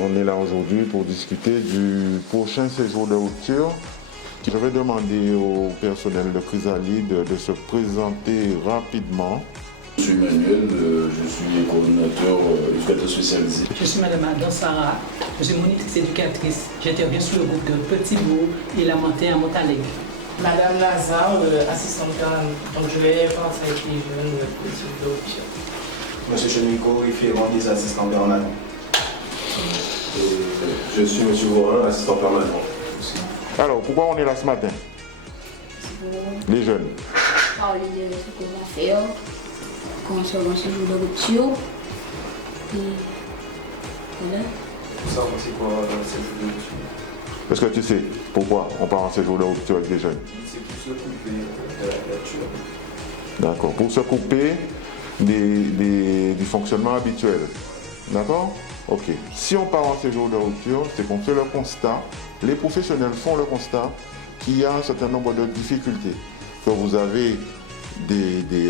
On est là aujourd'hui pour discuter du prochain séjour de rupture. Je vais demander au personnel de Chrysalide de se présenter rapidement. Je suis Emmanuel, je suis coordonnateur éducateur spécialisé. Je suis Madame Adam Sarah, je suis monitrice éducatrice. J'interviens sur le groupe de Petit Bourg et la montée à Montalegre. Madame Lazare, assistante permanente. Donc je vais penser avec les jeunes pour de rupture. Monsieur Chenico, référent des assistants permanents. Je suis Monsieur Vorin, assistant permanent. Alors, pourquoi on est là ce matin? Les jeunes. Parler de ce qu'on va faire concernant ce jour de rupture. Et voilà. Pour ça, c'est quoi cette jour de rupture? Est-ce que tu sais pourquoi on part en séjour de rupture avec les jeunes? C'est pour se couper de la nature. D'accord. Pour se couper du fonctionnement habituel. D'accord? Ok. Si on part en séjour de rupture, c'est qu'on fait le constat, les professionnels font le constat qu'il y a un certain nombre de difficultés. Que vous avez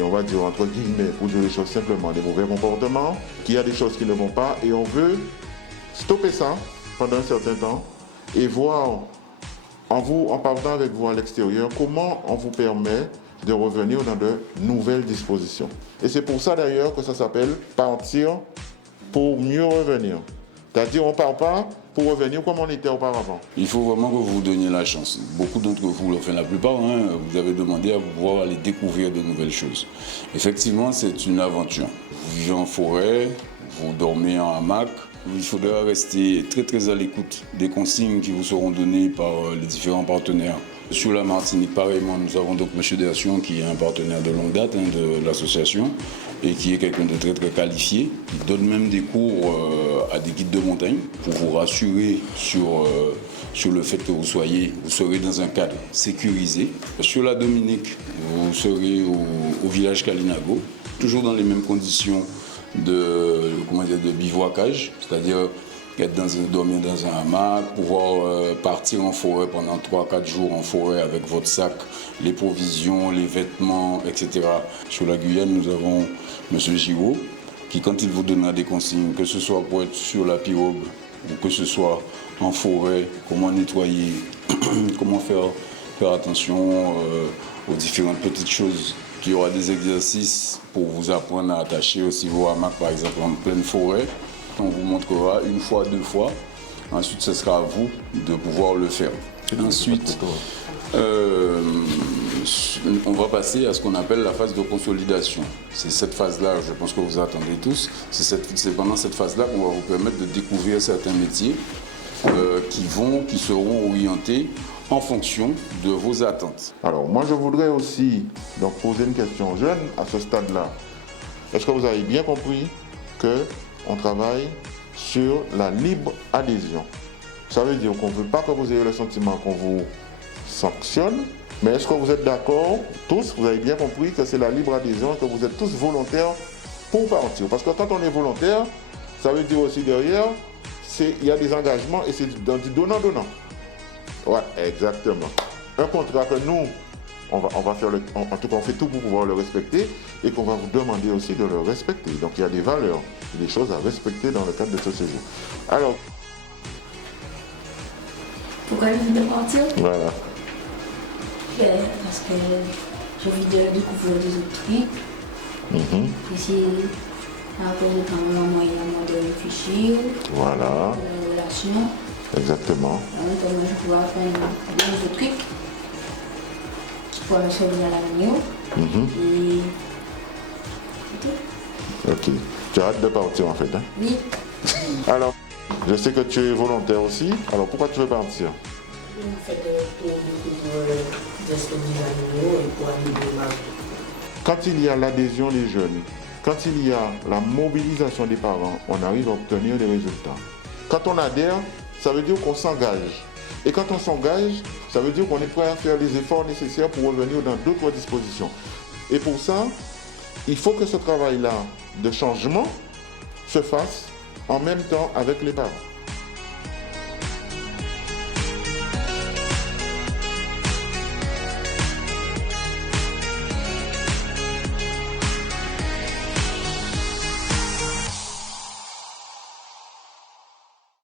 on va dire entre guillemets, pour dire les choses simplement, des mauvais comportements, qu'il y a des choses qui ne vont pas et on veut stopper ça pendant un certain temps et voir en partant avec vous à l'extérieur comment on vous permet de revenir dans de nouvelles dispositions. Et c'est pour ça d'ailleurs que ça s'appelle partir pour mieux revenir. C'est-à-dire on ne part pas pour revenir comme on était auparavant. Il faut vraiment que vous vous donniez la chance. Beaucoup d'entre vous, enfin la plupart, vous avez demandé à pouvoir aller découvrir de nouvelles choses. Effectivement, c'est une aventure. Vous vivez en forêt, vous dormez en hamac. Il faudra rester très très à l'écoute des consignes qui vous seront données par les différents partenaires. Sur la Martinique, pareillement, nous avons donc M. Dersion qui est un partenaire de longue date de l'association et qui est quelqu'un de très très qualifié. Il donne même des cours à des guides de montagne pour vous rassurer sur le fait que vous serez dans un cadre sécurisé. Sur la Dominique, vous serez au village Kalinago, toujours dans les mêmes conditions de bivouacage, c'est-à-dire dormir dans un hamac, pouvoir partir en forêt pendant 3-4 jours en forêt avec votre sac, les provisions, les vêtements, etc. Sur la Guyane, nous avons M. Giraud, qui quand il vous donnera des consignes, que ce soit pour être sur la pirogue ou que ce soit en forêt, comment nettoyer, comment faire attention aux différentes petites choses. Il y aura des exercices pour vous apprendre à attacher aussi vos hamacs, par exemple en pleine forêt. On vous montrera une fois, 2 fois. Ensuite, ce sera à vous de pouvoir le faire. Ensuite, on va passer à ce qu'on appelle la phase de consolidation. C'est cette phase-là, je pense que vous attendez tous. C'est pendant cette phase-là qu'on va vous permettre de découvrir certains métiers qui seront orientés en fonction de vos attentes. Alors, moi, je voudrais aussi donc, poser une question aux jeunes à ce stade-là. Est-ce que vous avez bien compris qu'on travaille sur la libre adhésion? Ça veut dire qu'on ne veut pas que vous ayez le sentiment qu'on vous sanctionne, mais est-ce que vous êtes d'accord, tous, vous avez bien compris que c'est la libre adhésion et que vous êtes tous volontaires pour partir? Parce que quand on est volontaire, ça veut dire aussi derrière, il y a des engagements et c'est dans du donnant-donnant. Ouais, exactement. Un contrat que nous, on va faire, en tout cas on fait tout pour pouvoir le respecter et qu'on va vous demander aussi de le respecter. Donc il y a des valeurs, des choses à respecter dans le cadre de ce séjour. Alors. Pourquoi je veux partir? Voilà. Parce que j'ai envie de découvrir des autres trucs. Ici, à cause de quand même un moyen de réfléchir. Voilà. De relation. Exactement. Donc je vais pouvoir apprendre de nouveaux trucs qui pourraient me servir à l'avenir. Et c'est tout. Ok. Tu as hâte de partir en fait, hein? Oui. Alors, je sais que tu es volontaire aussi. Alors pourquoi tu veux partir? Je fais pour découvrir des aspects des animaux et pour améliorer ma vie. Quand il y a l'adhésion des jeunes, quand il y a la mobilisation des parents, on arrive à obtenir des résultats. Quand on adhère, ça veut dire qu'on s'engage. Et quand on s'engage, ça veut dire qu'on est prêt à faire les efforts nécessaires pour revenir dans d'autres dispositions. Et pour ça, il faut que ce travail-là de changement se fasse en même temps avec les parents.